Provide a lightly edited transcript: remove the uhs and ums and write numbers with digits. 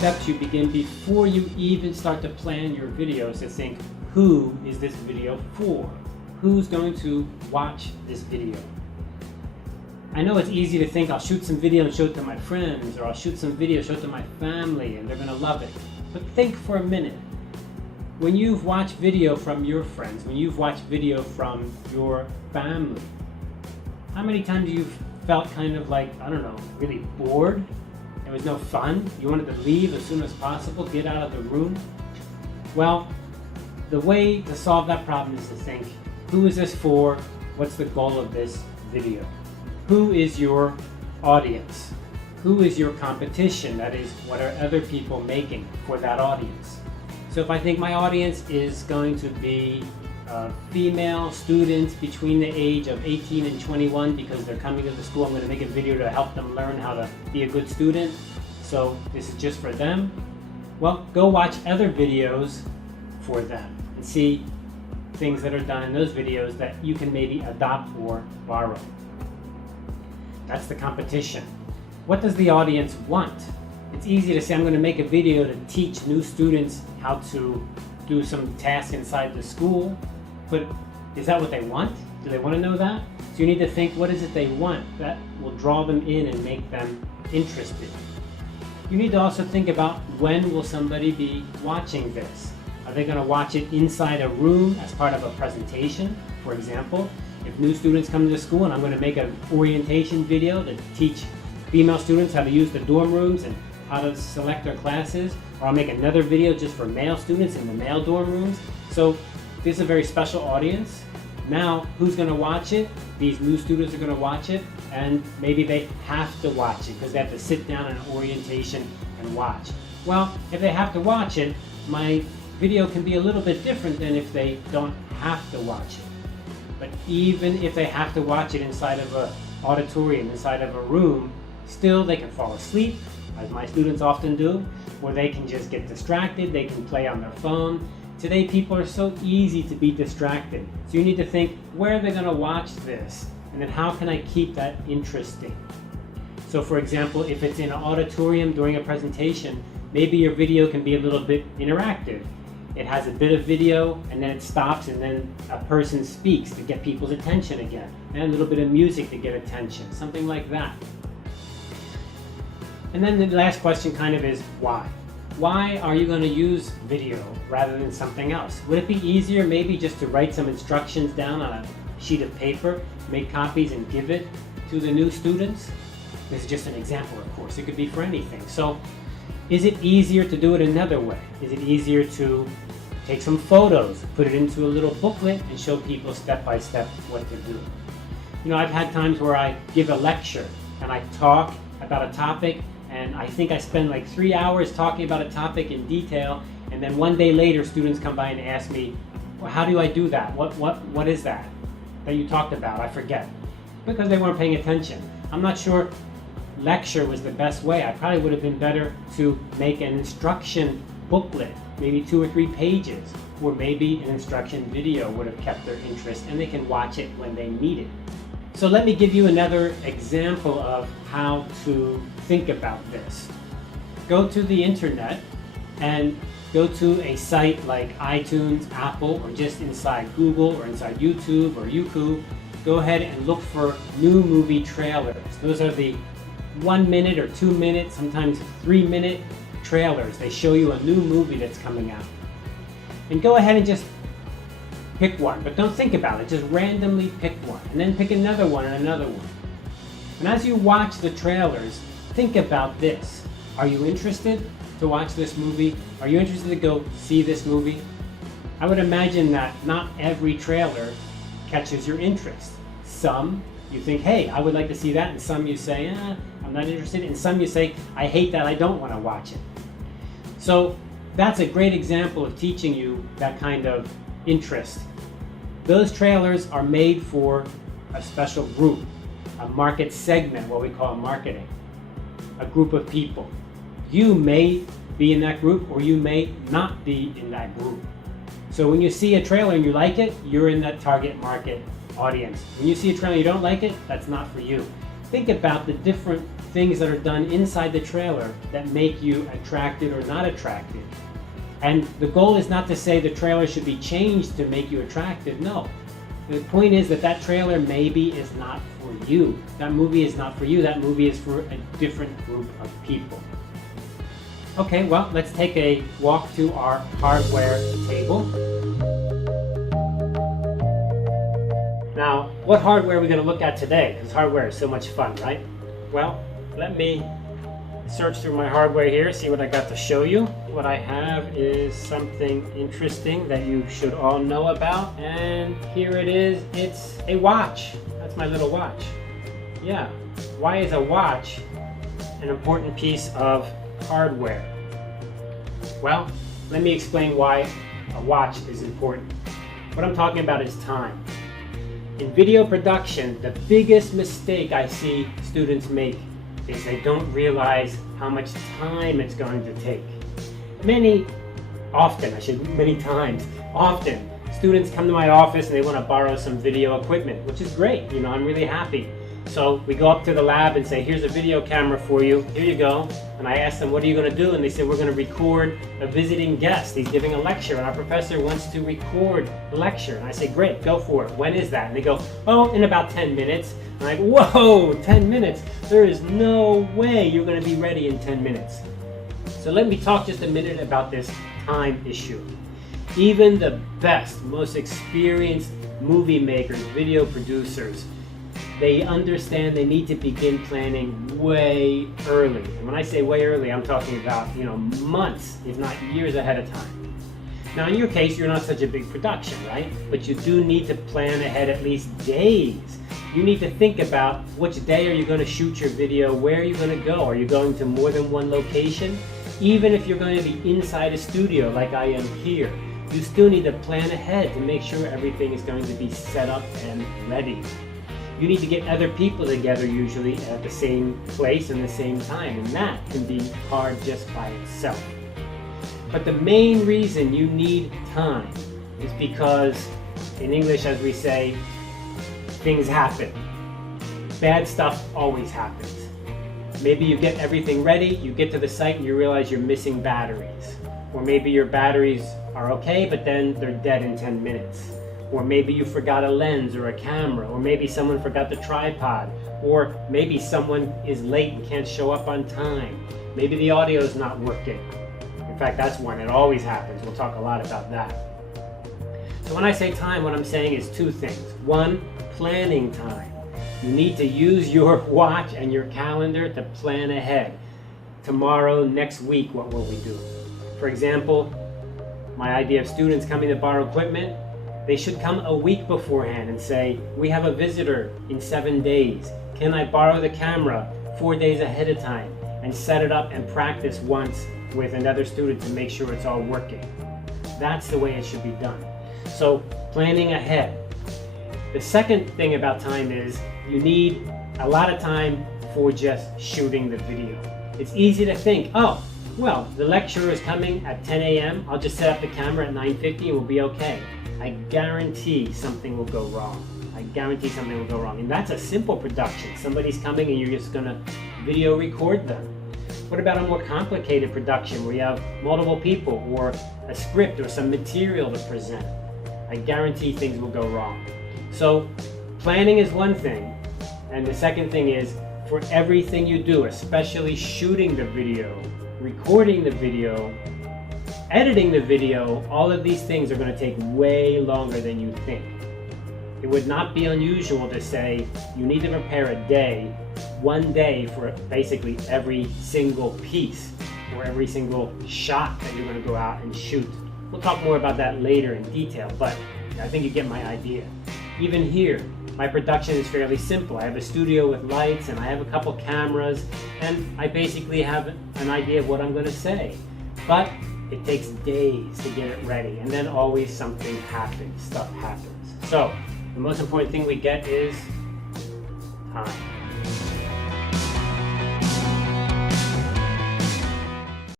steps you begin before you even start to plan your videos to think, who is this video for? Who's going to watch this video? I know it's easy to think I'll shoot some video and show it to my friends, or I'll shoot some video, show it to my family, and they're going to love it. But think for a minute. When you've watched video from your friends, when you've watched video from your family, how many times you've felt kind of like, I don't know, really bored? It was no fun? You wanted to leave as soon as possible, get out of the room? Well, the way to solve that problem is to think, who is this for? What's the goal of this video? Who is your audience? Who is your competition? That is, what are other people making for that audience? So if I think my audience is going to be female students between the age of 18 and 21 because they're coming to the school, I'm going to make a video to help them learn how to be a good student. So this is just for them. Well, go watch other videos for them and see things that are done in those videos that you can maybe adopt or borrow. That's the competition. What does the audience want? It's easy to say, I'm going to make a video to teach new students how to do some tasks inside the school, but is that what they want? Do they want to know that? So you need to think, what is it they want that will draw them in and make them interested? You need to also think about, when will somebody be watching this? Are they going to watch it inside a room as part of a presentation? For example, if new students come to the school and I'm going to make an orientation video to teach female students how to use the dorm rooms and how to select their classes, or I'll make another video just for male students in the male dorm rooms. So this is a very special audience. Now, who's going to watch it? These new students are going to watch it, and maybe they have to watch it because they have to sit down in an orientation and watch. Well, if they have to watch it, my video can be a little bit different than if they don't have to watch it. But even if they have to watch it inside of an auditorium, inside of a room, still they can fall asleep, as my students often do, or they can just get distracted, they can play on their phone. Today people are so easy to be distracted. So you need to think, where are they going to watch this? And then how can I keep that interesting? So for example, if it's in an auditorium during a presentation, maybe your video can be a little bit interactive. It has a bit of video and then it stops and then a person speaks to get people's attention again. And a little bit of music to get attention, something like that. And then the last question kind of is, why? Why are you going to use video rather than something else? Would it be easier maybe just to write some instructions down on a sheet of paper, make copies and give it to the new students? This is just an example, of course. It could be for anything. So is it easier to do it another way? Is it easier to take some photos, put it into a little booklet and show people step by step what to do? You know, I've had times where I give a lecture and I talk about a topic, and I think I spend like 3 hours talking about a topic in detail, and then one day later students come by and ask me, well, how do I do that? What is that you talked about? I forget. Because they weren't paying attention. I'm not sure lecture was the best way. I probably would have been better to make an instruction booklet, maybe 2 or 3 pages, or maybe an instruction video would have kept their interest and they can watch it when they need it. So let me give you another example of how to think about this. Go to the internet and go to a site like iTunes, Apple, or just inside Google or inside YouTube or Youku. Go ahead and look for new movie trailers. Those are the 1 minute or 2 minute, sometimes 3 minute trailers. They show you a new movie that's coming out. And go ahead and just pick one, but don't think about it. Just randomly pick one, and then pick another one and another one. And as you watch the trailers, think about this. Are you interested to watch this movie? Are you interested to go see this movie? I would imagine that not every trailer catches your interest. Some you think, hey, I would like to see that, and some you say, I'm not interested, and some you say, I hate that, I don't want to watch it. So that's a great example of teaching you that kind of interest. Those trailers are made for a special group, a market segment, what we call marketing, a group of people. You may be in that group or you may not be in that group. So when you see a trailer and you like it, you're in that target market audience. When you see a trailer and you don't like it, that's not for you. Think about the different things that are done inside the trailer that make you attracted or not attracted. And the goal is not to say the trailer should be changed to make you attracted. No. The point is that that trailer maybe is not for you. That movie is not for you. That movie is for a different group of people. Okay, well, let's take a walk to our hardware table. Now, what hardware are we going to look at today? Because hardware is so much fun, right? Well, let me search through my hardware here, see what I got to show you. What I have is something interesting that you should all know about, and here it is. It's a watch. That's my little watch. Yeah, why is a watch an important piece of hardware? Well, let me explain why a watch is important. What I'm talking about is time. In video production, the biggest mistake I see students make is they don't realize how much time it's going to take. Many times, students come to my office and they want to borrow some video equipment, which is great. You know, I'm really happy. So we go up to the lab and say, here's a video camera for you. Here you go. And I ask them, what are you going to do? And they say, we're going to record a visiting guest. He's giving a lecture and our professor wants to record the lecture. And I say, great, go for it. When is that? And they go, oh, in about 10 minutes. I'm like, whoa, 10 minutes? There is no way you're going to be ready in 10 minutes. So let me talk just a minute about this time issue. Even the best, most experienced movie makers, video producers, they understand they need to begin planning way early. And when I say way early, I'm talking about, months, if not years ahead of time. Now in your case, you're not such a big production, right? But you do need to plan ahead at least days. You need to think about which day are you going to shoot your video, where are you going to go? Are you going to more than one location? Even if you're going to be inside a studio like I am here, you still need to plan ahead to make sure everything is going to be set up and ready. You need to get other people together usually at the same place and the same time, and that can be hard just by itself. But the main reason you need time is because, in English as we say, things happen. Bad stuff always happens. Maybe you get everything ready, you get to the site and you realize you're missing batteries. Or maybe your batteries are okay, but then they're dead in 10 minutes. Or maybe you forgot a lens or a camera, or maybe someone forgot the tripod, or maybe someone is late and can't show up on time. Maybe the audio is not working. In fact, that's one. It always happens. We'll talk a lot about that. So when I say time, what I'm saying is two things. One, planning time. You need to use your watch and your calendar to plan ahead. Tomorrow, next week, what will we do? For example, my idea of students coming to borrow equipment, they should come a week beforehand and say, we have a visitor in 7 days. Can I borrow the camera 4 days ahead of time and set it up and practice once with another student to make sure it's all working? That's the way it should be done. So planning ahead. The second thing about time is you need a lot of time for just shooting the video. It's easy to think, oh, well, the lecturer is coming at 10 a.m. I'll just set up the camera at 9:50 and we'll be okay. I guarantee something will go wrong. I guarantee something will go wrong. And that's a simple production. Somebody's coming and you're just gonna video record them. What about a more complicated production where you have multiple people or a script or some material to present? I guarantee things will go wrong. So planning is one thing. And the second thing is for everything you do, especially shooting the video, recording the video, editing the video, all of these things are going to take way longer than you think. It would not be unusual to say you need to prepare a day, 1 day for basically every single piece or every single shot that you're going to go out and shoot. We'll talk more about that later in detail, but I think you get my idea. Even here, my production is fairly simple. I have a studio with lights and I have a couple cameras and I basically have an idea of what I'm going to say. But it takes days to get it ready and then always something happens, stuff happens. So the most important thing we get is time.